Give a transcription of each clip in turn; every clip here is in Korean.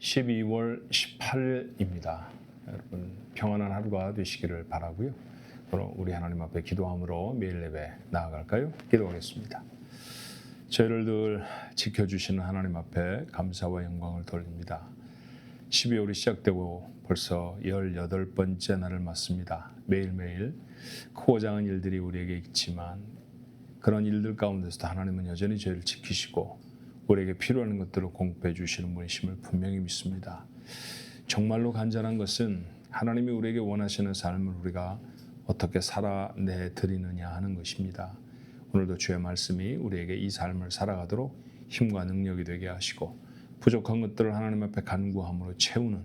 12월 18일입니다. 여러분 평안한 하루가 되시기를 바라고요. 그럼 우리 하나님 앞에 기도함으로 매일 예배 나아갈까요? 기도하겠습니다. 저희를 늘 지켜주시는 하나님 앞에 감사와 영광을 돌립니다. 12월이 시작되고 벌써 18번째 날을 맞습니다. 매일매일 크고 작은 일들이 우리에게 있지만 그런 일들 가운데서도 하나님은 여전히 저희를 지키시고 우리에게 필요한 것들을 공급해 주시는 분이심을 분명히 믿습니다. 정말로 간절한 것은 하나님이 우리에게 원하시는 삶을 우리가 어떻게 살아내 드리느냐 하는 것입니다. 오늘도 주의 말씀이 우리에게 이 삶을 살아가도록 힘과 능력이 되게 하시고 부족한 것들을 하나님 앞에 간구함으로 채우는,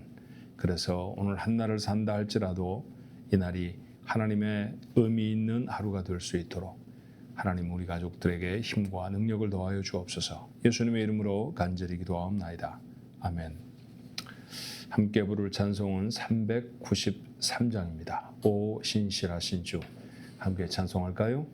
그래서 오늘 한 날을 산다 할지라도 이 날이 하나님의 의미 있는 하루가 될 수 있도록 하나님 우리 가족들에게 힘과 능력을 더하여 주옵소서. 예수님의 이름으로 간절히 기도하옵나이다. 아멘. 함께 부를 찬송은 393장입니다. 오 신실하신 주. 함께 찬송할까요?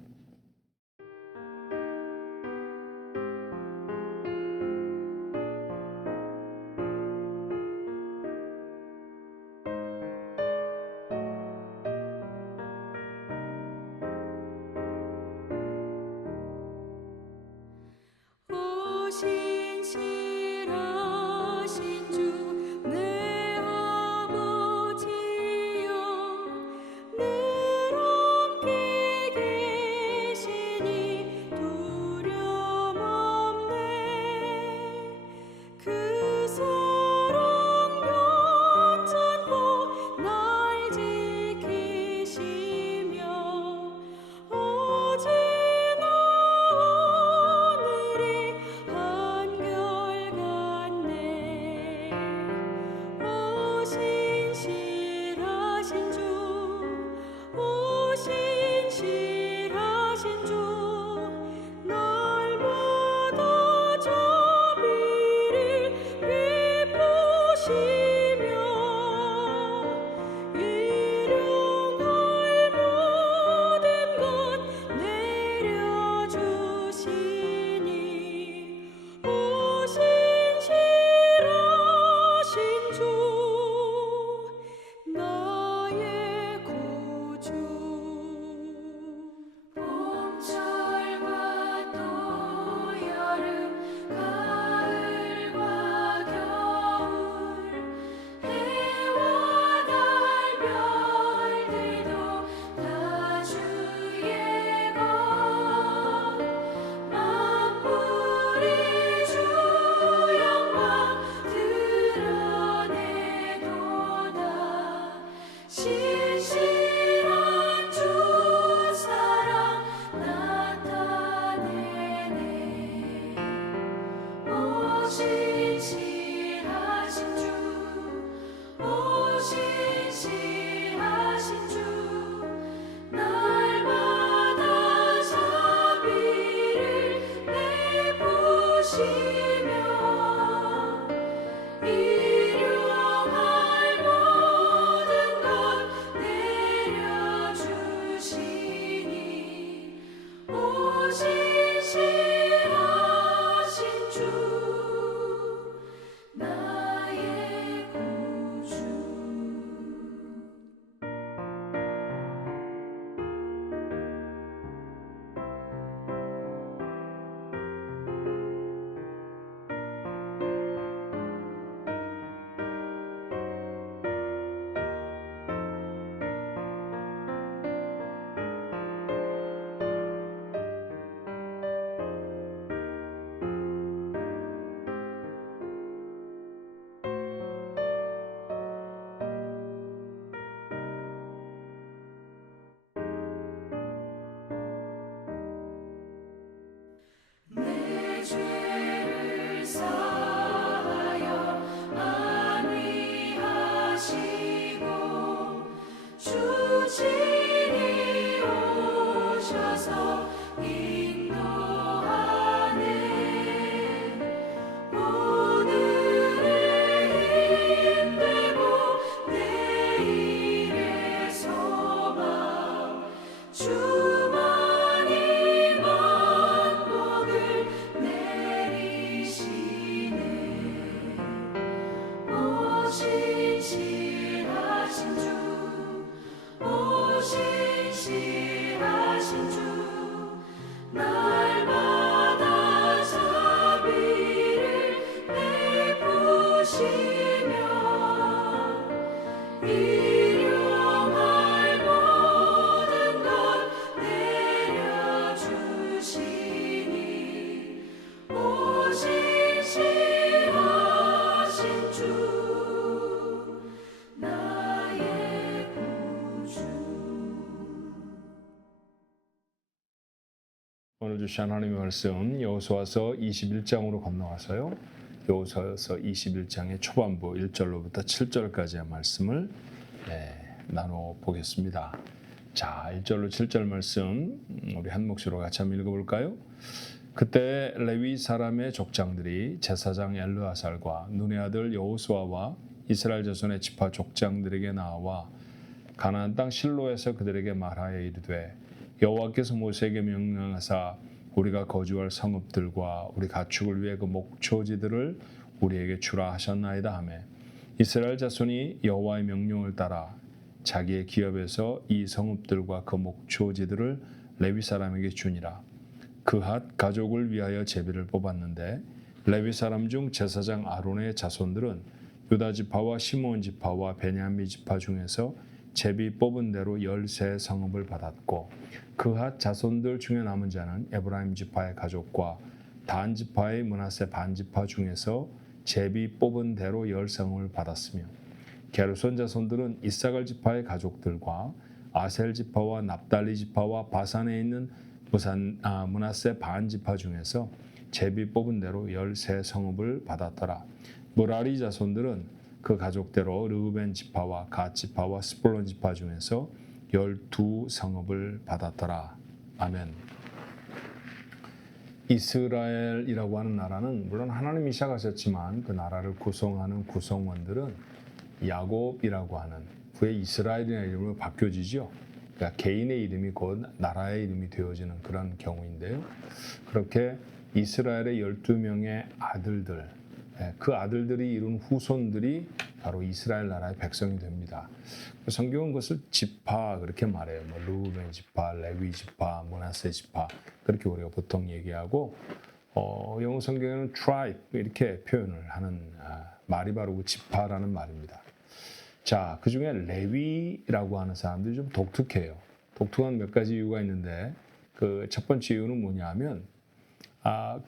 일용할 모든 것 내려주시니 오직 신실하신 주 나의 구주. 오늘 주신 하나님의 말씀 여호수아서 21장으로 건너와서요. 여호수아서 21장의 초반부 1절로부터 7절까지의 말씀을 나눠보겠습니다. 자, 1절로 7절 말씀 우리 한 목소리로 같이 한번 읽어볼까요? 그때 레위 사람의 족장들이 제사장 엘르아살과 눈의 아들 여호수아와 이스라엘 자손의 지파 족장들에게 나와 가나안 땅 실로에서 그들에게 말하여 이르되 여호와께서 모세에게 명령하사 우리가 거주할 성읍들과 우리 가축을 위해 그 목초지들을 우리에게 주라 하셨나이다 하매 이스라엘 자손이 여호와의 명령을 따라 자기의 기업에서 이 성읍들과 그 목초지들을 레위 사람에게 주니라. 그핫 가족을 위하여 제비를 뽑았는데 레위 사람 중 제사장 아론의 자손들은 유다 지파와 시므온 지파와 베냐민 지파 중에서 제비 뽑은 대로 13성읍을 받았고 그핫 자손들 중에 남은 자는 에브라임 지파의 가족과 단 지파의 므낫세 반 지파 중에서 제비 뽑은 대로 10성읍을 받았으며 게르손 자손들은 이사갈 지파의 가족들과 아셀 지파와 납달리 지파와 바산에 있는 므낫세 반 지파 중에서 제비 뽑은 대로 13성읍을 받았더라. 무라리 자손들은 그 가족대로 르우벤 지파와 갓 지파와 스불론 지파 중에서 12성읍을 받았더라. 아멘. 이스라엘이라고 하는 나라는 물론 하나님이 시작하셨지만 그 나라를 구성하는 구성원들은 야곱이라고 하는 후에 이스라엘이라는 이름으로 바뀌어지죠. 그러니까 개인의 이름이 곧 나라의 이름이 되어지는 그런 경우인데요. 그렇게 이스라엘의 12명의 아들들, 그 아들들이 이룬 후손들이 바로 이스라엘 나라의 백성이 됩니다. 성경은 그것을 지파 그렇게 말해요. 뭐 르우벤 지파, 레위 지파, 므낫세 지파 그렇게 우리가 보통 얘기하고 영어 성경에는 tribe 이렇게 표현을 하는 말이 바로 그 지파라는 말입니다. 자, 그 중에 레위라고 하는 사람들이 좀 독특해요. 독특한 몇 가지 이유가 있는데 그 첫 번째 이유는 뭐냐면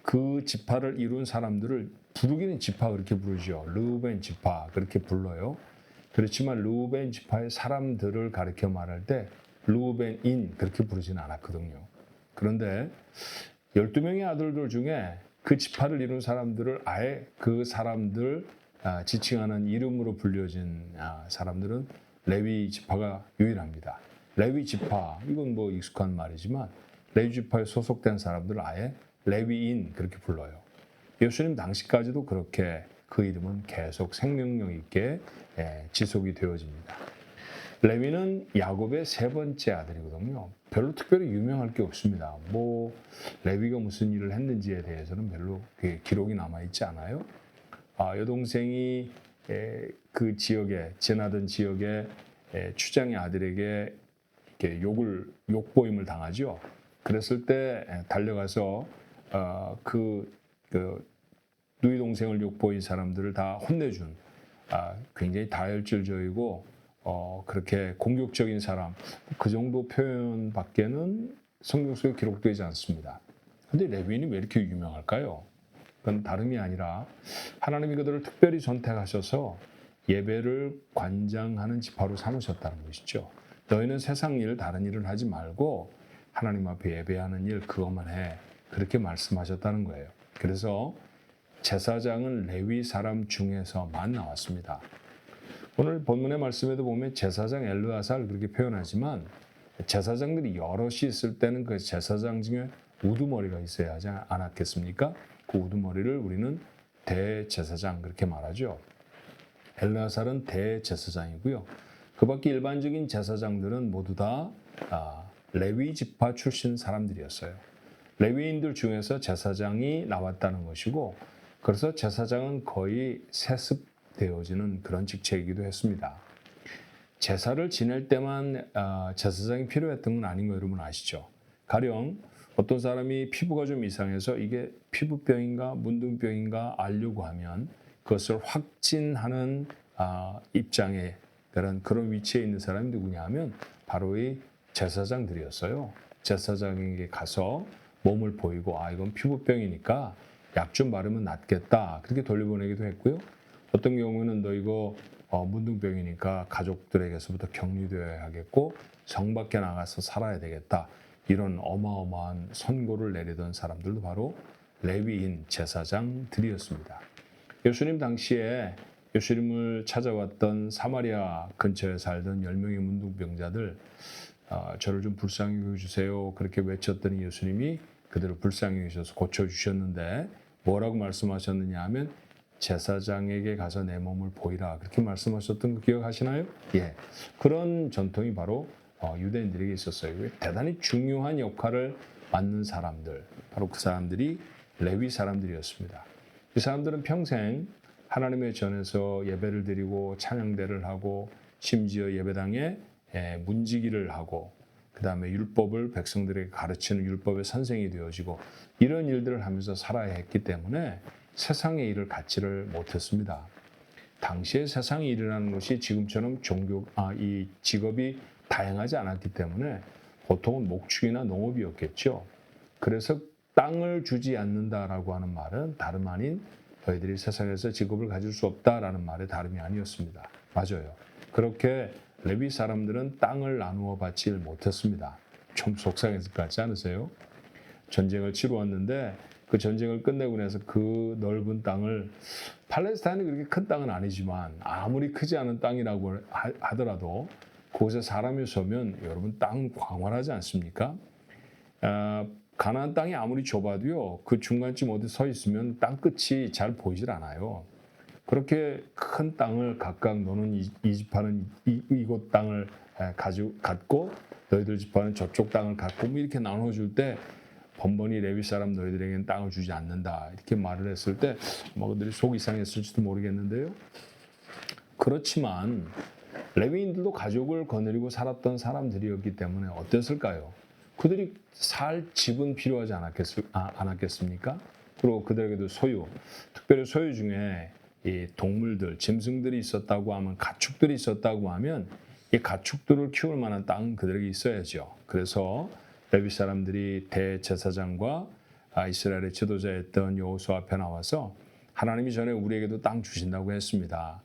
그 지파를 이룬 사람들을 부르기는 지파 그렇게 부르죠. 르우벤 지파 그렇게 불러요. 그렇지만 르우벤 지파의 사람들을 가리켜 말할 때 르우벤인 그렇게 부르지는 않았거든요. 그런데 12명의 아들들 중에 그 지파를 이룬 사람들을 아예 그 사람들 지칭하는 이름으로 불려진 사람들은 레위 지파가 유일합니다. 레위 지파, 이건 뭐 익숙한 말이지만 레위 지파에 소속된 사람들을 아예 레위인 그렇게 불러요. 예수님 당시까지도 그렇게 그 이름은 계속 생명력 있게 지속이 되어집니다. 레위는 야곱의 세 번째 아들이거든요. 별로 특별히 유명할 게 없습니다. 뭐 레위가 무슨 일을 했는지에 대해서는 별로 기록이 남아있지 않아요. 여동생이 그 지역에 지나던 지역에 추장의 아들에게 이렇게 욕보임을 당하죠. 그랬을 때 달려가서 그 누이 동생을 욕보인 사람들을 다 혼내준 굉장히 다혈질적이고 그렇게 공격적인 사람 그 정도 표현밖에는 성경 속에 기록되지 않습니다. 그런데 레위인이 왜 이렇게 유명할까요? 그건 다름이 아니라 하나님이 그들을 특별히 선택하셔서 예배를 관장하는 지파로 삼으셨다는 것이죠. 너희는 세상 일 다른 일을 하지 말고 하나님 앞에 예배하는 일 그것만 해. 그렇게 말씀하셨다는 거예요. 그래서 제사장은 레위 사람 중에서만 나왔습니다. 오늘 본문의 말씀에도 보면 제사장 엘르아살 그렇게 표현하지만 제사장들이 여럿이 있을 때는 그 제사장 중에 우두머리가 있어야 하지 않았겠습니까? 그 우두머리를 우리는 대제사장 그렇게 말하죠. 엘르아살은 대제사장이고요. 그 밖에 일반적인 제사장들은 모두 다 레위 지파 출신 사람들이었어요. 레위인들 중에서 제사장이 나왔다는 것이고 그래서 제사장은 거의 세습되어지는 그런 직책이기도 했습니다. 제사를 지낼 때만 제사장이 필요했던 건 아닌 거 여러분 아시죠? 가령 어떤 사람이 피부가 좀 이상해서 이게 피부병인가 문둥병인가 알려고 하면 그것을 확진하는 입장에 그런 위치에 있는 사람이 누구냐 하면 바로 이 제사장들이었어요. 제사장에게 가서 몸을 보이고 이건 피부병이니까 약 좀 바르면 낫겠다. 그렇게 돌려보내기도 했고요. 어떤 경우는 너 이거 문둥병이니까 가족들에게서부터 격리되어야 하겠고 성 밖에 나가서 살아야 되겠다. 이런 어마어마한 선고를 내리던 사람들도 바로 레위인 제사장들이었습니다. 예수님 당시에 예수님을 찾아왔던 사마리아 근처에 살던 10명의 문둥병자들 저를 좀 불쌍히 여겨주세요. 그렇게 외쳤더니 예수님이 그대로 불쌍히 여기셔서 고쳐주셨는데 뭐라고 말씀하셨느냐 하면 제사장에게 가서 내 몸을 보이라 그렇게 말씀하셨던 거 기억하시나요? 예, 그런 전통이 바로 유대인들에게 있었어요. 대단히 중요한 역할을 맡는 사람들, 바로 그 사람들이 레위 사람들이었습니다. 이 사람들은 평생 하나님의 전에서 예배를 드리고 찬양대를 하고 심지어 예배당에 문지기를 하고 그 다음에 율법을 백성들에게 가르치는 율법의 선생이 되어지고 이런 일들을 하면서 살아야 했기 때문에 세상의 일을 갖지를 못했습니다. 당시에 세상의 일이라는 것이 지금처럼 이 직업이 다양하지 않았기 때문에 보통은 목축이나 농업이었겠죠. 그래서 땅을 주지 않는다라고 하는 말은 다름 아닌 너희들이 세상에서 직업을 가질 수 없다라는 말의 다름이 아니었습니다. 맞아요. 그렇게 레위 사람들은 땅을 나누어 받지 못했습니다. 좀 속상했을 것 같지 않으세요? 전쟁을 치루었는데 그 전쟁을 끝내고 나서 그 넓은 땅을 팔레스타인이 그렇게 큰 땅은 아니지만 아무리 크지 않은 땅이라고 하더라도 그곳에 사람이 서면 여러분 땅은 광활하지 않습니까? 가나안 땅이 아무리 좁아도요 그 중간쯤 어디 서 있으면 땅 끝이 잘 보이질 않아요. 그렇게 큰 땅을 각각 너는 이 지파는 이곳 땅을 갖고 너희들 지파는 저쪽 땅을 갖고 뭐 이렇게 나눠줄 때 번번이 레위 사람 너희들에게는 땅을 주지 않는다 이렇게 말을 했을 때 그들이 속이 상했을지도 모르겠는데요. 그렇지만 레위인들도 가족을 거느리고 살았던 사람들이었기 때문에 어땠을까요? 그들이 살 집은 필요하지 않았겠습니까? 그리고 그들에게도 소유, 특별히 소유 중에 이 동물들, 짐승들이 있었다고 하면 가축들이 있었다고 하면 이 가축들을 키울 만한 땅은 그들에게 있어야죠. 그래서 레위 사람들이 대제사장과 이스라엘의 지도자였던 여호수아 앞에 나와서 하나님이 전에 우리에게도 땅 주신다고 했습니다.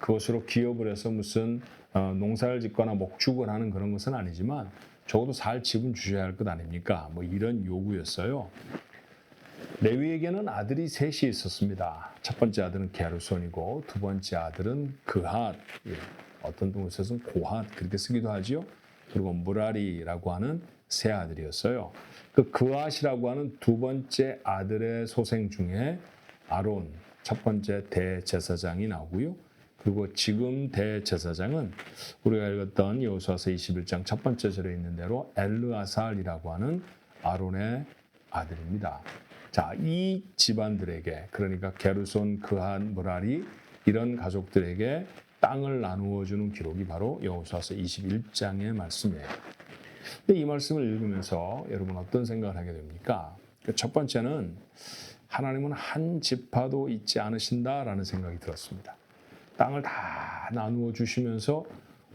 그것으로 기업을 해서 무슨 농사를 짓거나 목축을 하는 그런 것은 아니지만 적어도 살 집은 주셔야 할 것 아닙니까? 뭐 이런 요구였어요. 레위에게는 아들이 셋이 있었습니다. 첫 번째 아들은 게르손이고 두 번째 아들은 그핫, 어떤 곳에서는 고핫 그렇게 쓰기도 하지요. 그리고 무라리라고 하는 세 아들이었어요. 그 그핫이라고 하는 두 번째 아들의 소생 중에 아론, 첫 번째 대제사장이 나오고요. 그리고 지금 대제사장은 우리가 읽었던 여호수아서 21장 첫 번째 절에 있는 대로 엘르아살이라고 하는 아론의 아들입니다. 자, 이 집안들에게 그러니까 게르손, 그핫, 무라리 이런 가족들에게 땅을 나누어 주는 기록이 바로 여호수아서 21장의 말씀이에요. 근데 이 말씀을 읽으면서 여러분 어떤 생각을 하게 됩니까? 첫 번째는 하나님은 한 지파도 잊지 않으신다라는 생각이 들었습니다. 땅을 다 나누어 주시면서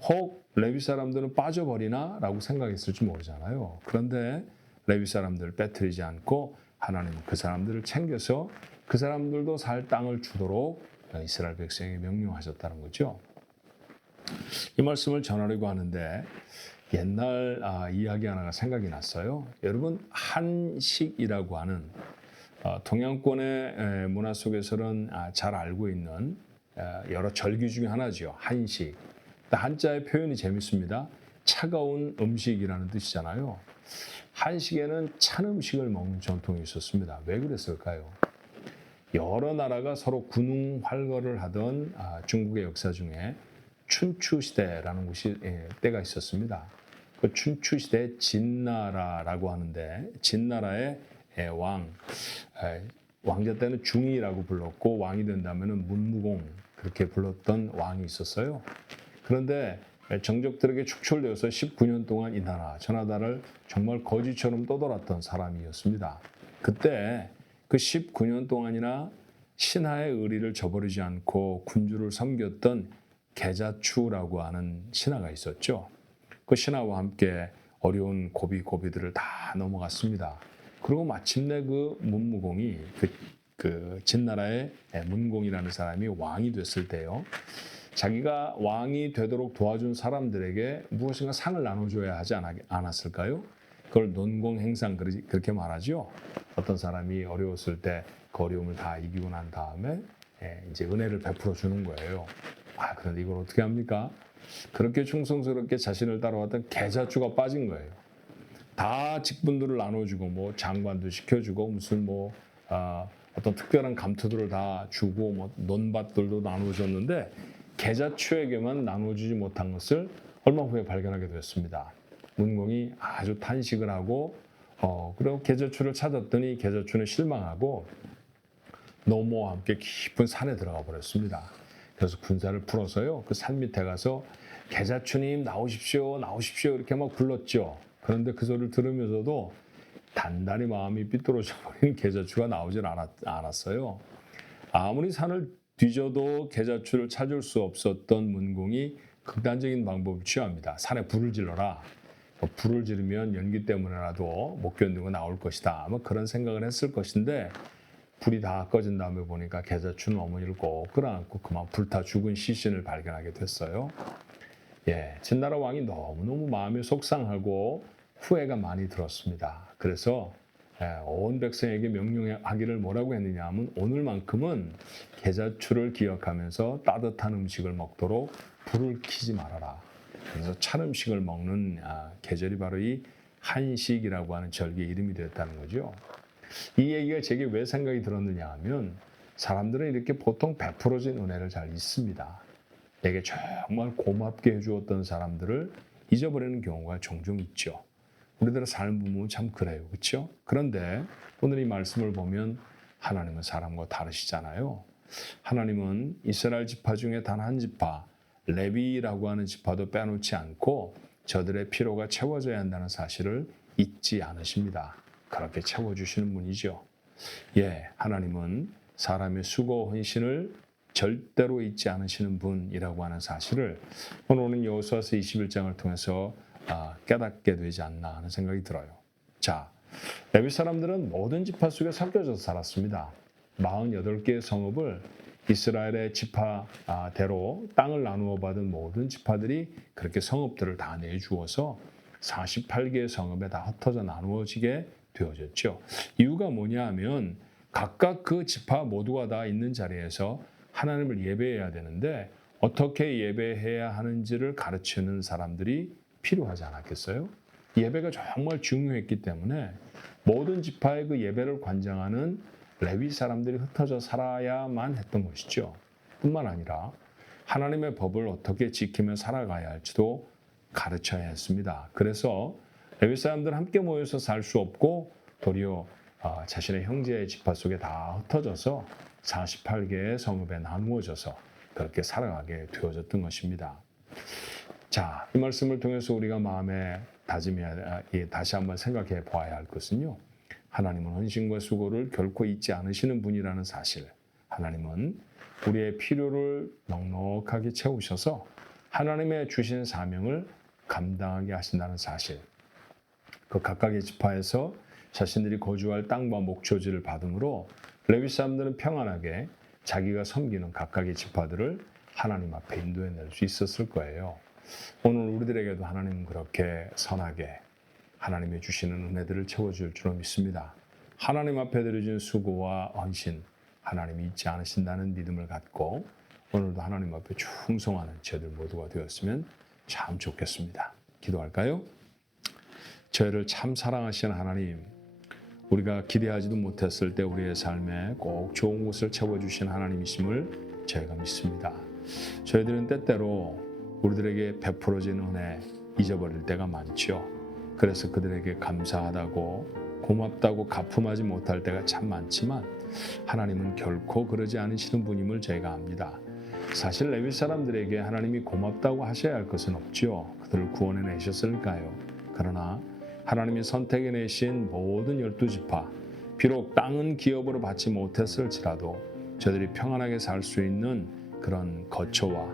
혹 레위 사람들은 빠져버리나? 라고 생각했을지 모르잖아요. 그런데 레위 사람들을 빼뜨리지 않고 하나님은 그 사람들을 챙겨서 그 사람들도 살 땅을 주도록 이스라엘 백성에게 명령하셨다는 거죠. 이 말씀을 전하려고 하는데 옛날 이야기 하나가 생각이 났어요. 여러분 한식이라고 하는 동양권의 문화 속에서는 잘 알고 있는 여러 절기 중에 하나죠. 한식. 한자의 표현이 재밌습니다. 차가운 음식이라는 뜻이잖아요. 한식에는 찬 음식을 먹는 전통이 있었습니다. 왜 그랬을까요? 여러 나라가 서로 군웅활거를 하던 중국의 역사 중에 춘추 시대라는 곳이 때가 있었습니다. 그 춘추 시대 진나라라고 하는데 진나라의 왕자 때는 중이라고 불렀고 왕이 된다면은 문무공 그렇게 불렀던 왕이 있었어요. 그런데 정적들에게 축출되어서 19년 동안 이 나라 저 나라를 정말 거지처럼 떠돌았던 사람이었습니다. 그때 그 19년 동안이나 신하의 의리를 저버리지 않고 군주를 섬겼던 게자추라고 하는 신하가 있었죠. 그 신하와 함께 어려운 고비고비들을 다 넘어갔습니다. 그리고 마침내 그 문무공이 그 진나라의 문공이라는 사람이 왕이 됐을 때요. 자기가 왕이 되도록 도와준 사람들에게 무엇인가 상을 나눠줘야 하지 않았을까요? 그걸 논공행상 그렇게 말하죠. 어떤 사람이 어려웠을 때 그 어려움을 다 이기고 난 다음에 이제 은혜를 베풀어 주는 거예요. 그런데 이걸 어떻게 합니까? 그렇게 충성스럽게 자신을 따라왔던 게자추가 빠진 거예요. 다 직분들을 나눠주고 뭐 장관도 시켜주고 무슨 어떤 특별한 감투들을 다 주고 뭐 논밭들도 나눠줬는데 게자추에게만 나눠주지 못한 것을 얼마 후에 발견하게 되었습니다. 문공이 아주 탄식을 하고 그리고 게자추를 찾았더니 게자추는 실망하고 노모와 함께 깊은 산에 들어가 버렸습니다. 그래서 군사를 풀어서요 그 산 밑에 가서 게자추님 나오십시오 나오십시오 이렇게 막 불렀죠. 그런데 그 소리를 들으면서도 단단히 마음이 삐뚤어져 버린 게자추가 나오질 않았어요. 아무리 산을 뒤져도 게자추를 찾을 수 없었던 문공이 극단적인 방법을 취합니다. 산에 불을 질러라. 불을 지르면 연기 때문에라도 못 견디고 나올 것이다. 아마 그런 생각을 했을 것인데 불이 다 꺼진 다음에 보니까 게자추는 어머니를 꼭 끌어안고 그만 불타 죽은 시신을 발견하게 됐어요. 진나라 왕이 너무너무 마음이 속상하고 후회가 많이 들었습니다. 그래서 온 백성에게 명령하기를 뭐라고 했느냐 하면 오늘만큼은 게자추를 기억하면서 따뜻한 음식을 먹도록 불을 켜지 말아라. 그래서 찬 음식을 먹는 계절이 바로 이 한식이라고 하는 절기의 이름이 되었다는 거죠. 이 얘기가 제게 왜 생각이 들었느냐 하면 사람들은 이렇게 보통 베풀어진 은혜를 잘 잊습니다. 내게 정말 고맙게 해주었던 사람들을 잊어버리는 경우가 종종 있죠. 우리들의 삶을 보면 참 그래요. 그렇죠? 그런데 오늘 이 말씀을 보면 하나님은 사람과 다르시잖아요. 하나님은 이스라엘 지파 중에 단 한 지파, 레위라고 하는 지파도 빼놓지 않고 저들의 필요가 채워져야 한다는 사실을 잊지 않으십니다. 그렇게 채워주시는 분이죠. 하나님은 사람의 수고 헌신을 절대로 잊지 않으시는 분이라고 하는 사실을 오늘 여호수아서 21장을 통해서 깨닫게 되지 않나 하는 생각이 들어요. 자, 레위 사람들은 모든 지파 속에 섞여져서 살았습니다. 48개의 성읍을 이스라엘의 지파대로 땅을 나누어 받은 모든 지파들이 그렇게 성읍들을 다 내주어서 48개의 성읍에 다 흩어져 나누어지게 되어졌죠. 이유가 뭐냐 하면 각각 그 지파 모두가 다 있는 자리에서 하나님을 예배해야 되는데 어떻게 예배해야 하는지를 가르치는 사람들이 필요하지 않았겠어요? 예배가 정말 중요했기 때문에 모든 지파의 그 예배를 관장하는 레위 사람들이 흩어져 살아야만 했던 것이죠. 뿐만 아니라 하나님의 법을 어떻게 지키며 살아가야 할지도 가르쳐야 했습니다. 그래서 레위 사람들은 함께 모여서 살 수 없고 도리어 자신의 형제의 지파 속에 다 흩어져서 48개의 성읍에 나누어져서 그렇게 살아가게 되어졌던 것입니다. 자, 이 말씀을 통해서 우리가 마음에 다짐해야 다시 한번 생각해 보아야 할 것은요. 하나님은 헌신과 수고를 결코 잊지 않으시는 분이라는 사실. 하나님은 우리의 필요를 넉넉하게 채우셔서 하나님의 주신 사명을 감당하게 하신다는 사실. 그 각각의 지파에서 자신들이 거주할 땅과 목초지를 받음으로 레위 사람들은 평안하게 자기가 섬기는 각각의 지파들을 하나님 앞에 인도해낼 수 있었을 거예요. 오늘 우리들에게도 하나님은 그렇게 선하게 하나님이 주시는 은혜들을 채워줄 줄로 믿습니다. 하나님 앞에 드려진 수고와 헌신, 하나님이 잊지 않으신다는 믿음을 갖고 오늘도 하나님 앞에 충성하는 저희들 모두가 되었으면 참 좋겠습니다. 기도할까요? 저희를 참 사랑하시는 하나님, 우리가 기대하지도 못했을 때 우리의 삶에 꼭 좋은 것을 채워주신 하나님이심을 저희가 믿습니다. 저희들은 때때로 우리들에게 베풀어진 은혜 잊어버릴 때가 많죠. 그래서 그들에게 감사하다고 고맙다고 가품하지 못할 때가 참 많지만 하나님은 결코 그러지 않으시는 분임을 저희가 압니다. 사실 레위 사람들에게 하나님이 고맙다고 하셔야 할 것은 없죠. 그들을 구원해 내셨을까요? 그러나 하나님이 선택해 내신 모든 12지파, 비록 땅은 기업으로 받지 못했을지라도 저들이 평안하게 살 수 있는 그런 거처와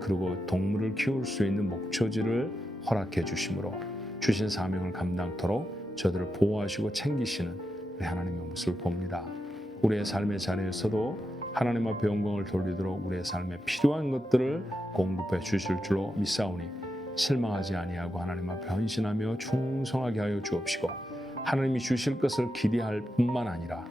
그리고 동물을 키울 수 있는 목초지를 허락해 주심으로 주신 사명을 감당토록 저들을 보호하시고 챙기시는 우리 하나님의 모습을 봅니다. 우리의 삶의 자리에서도 하나님 앞에 영광을 돌리도록 우리의 삶에 필요한 것들을 공급해 주실 줄로 믿사오니 실망하지 아니하고 하나님 앞에 헌신하며 충성하게 하여 주옵시고 하나님이 주실 것을 기대할 뿐만 아니라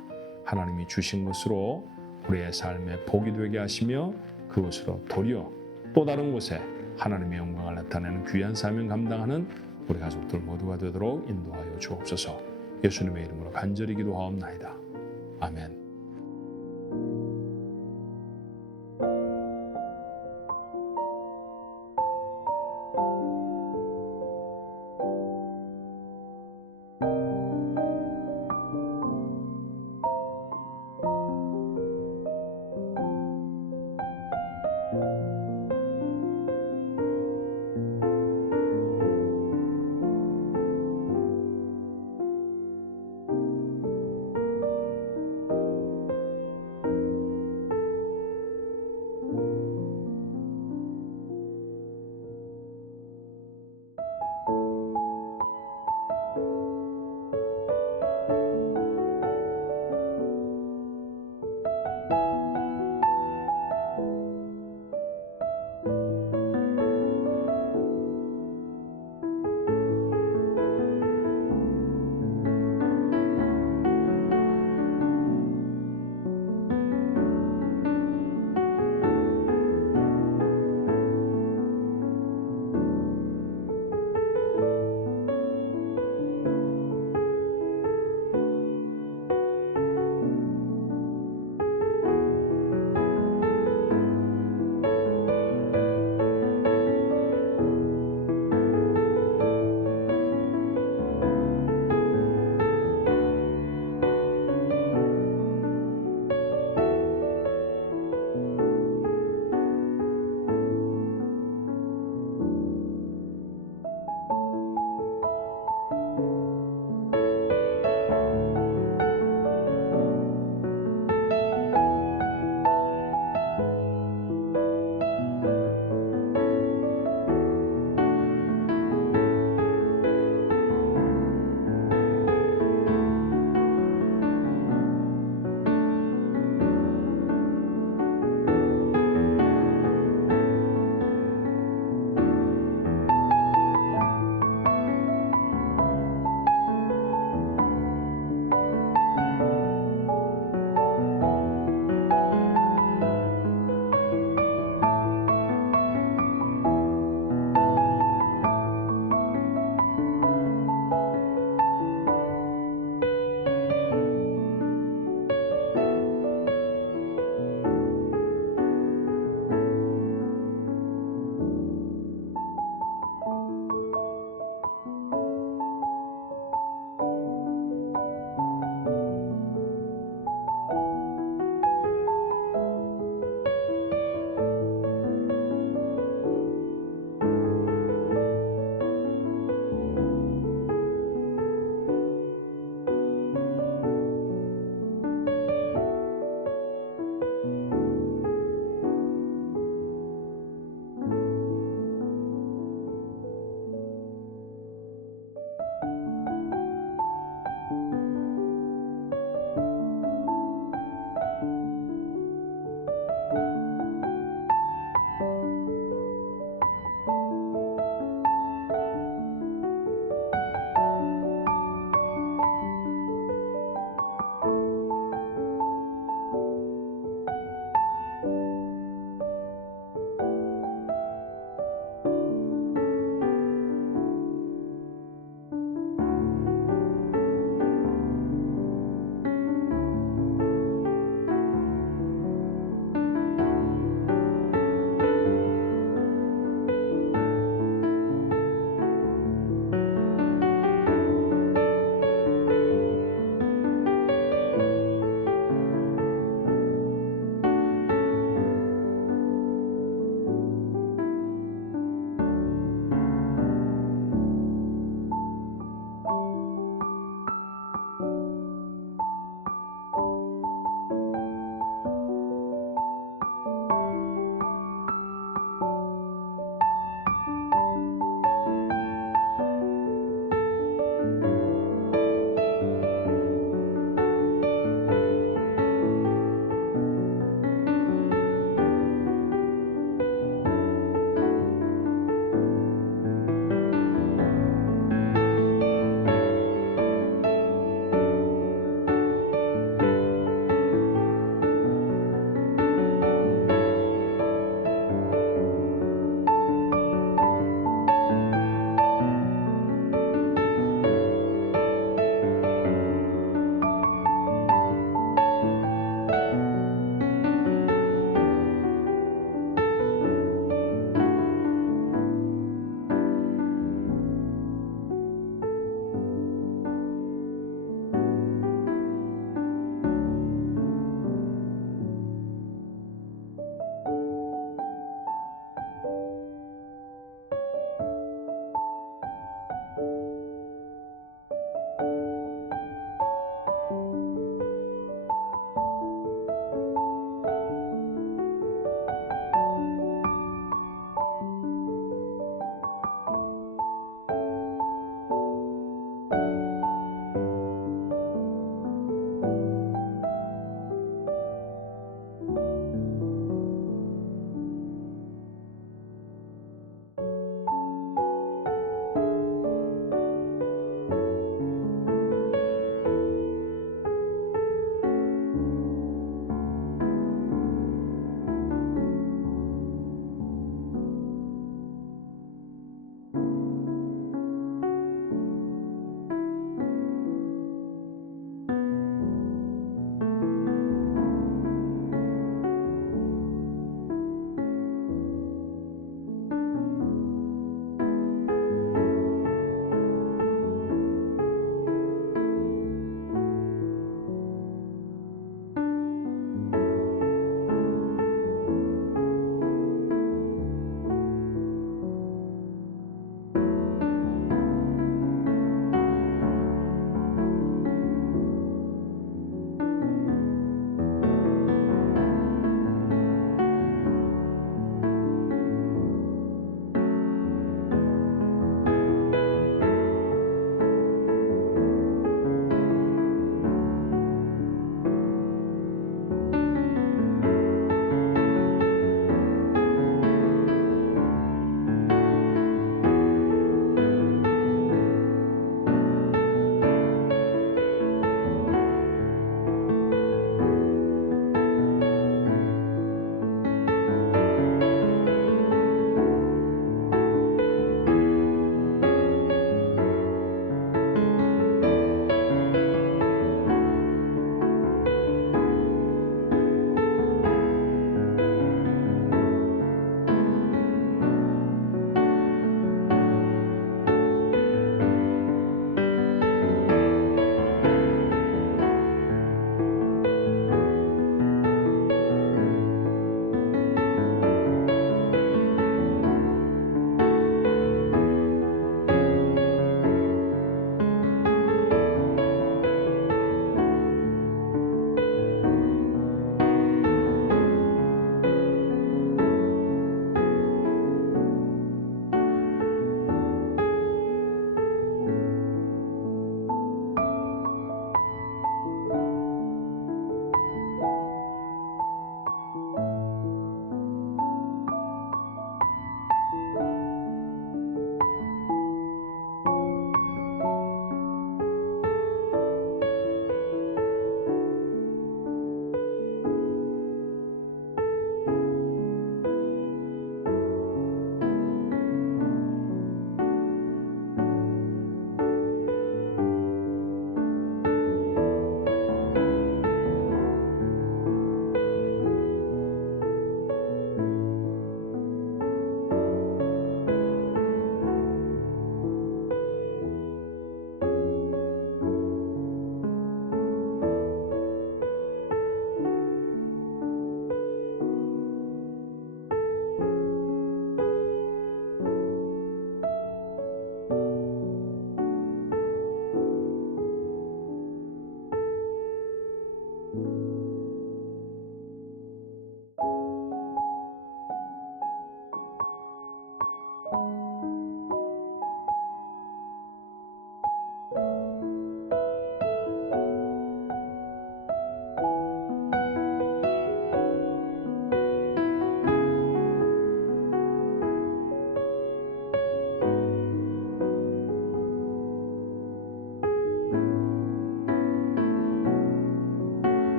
하나님이 주신 것으로 우리의 삶에 복이 되게 하시며 그것으로 도리어 또 다른 곳에 하나님의 영광을 나타내는 귀한 사명 감당하는 우리 가족들 모두가 되도록 인도하여 주옵소서. 예수님의 이름으로 간절히 기도하옵나이다. 아멘.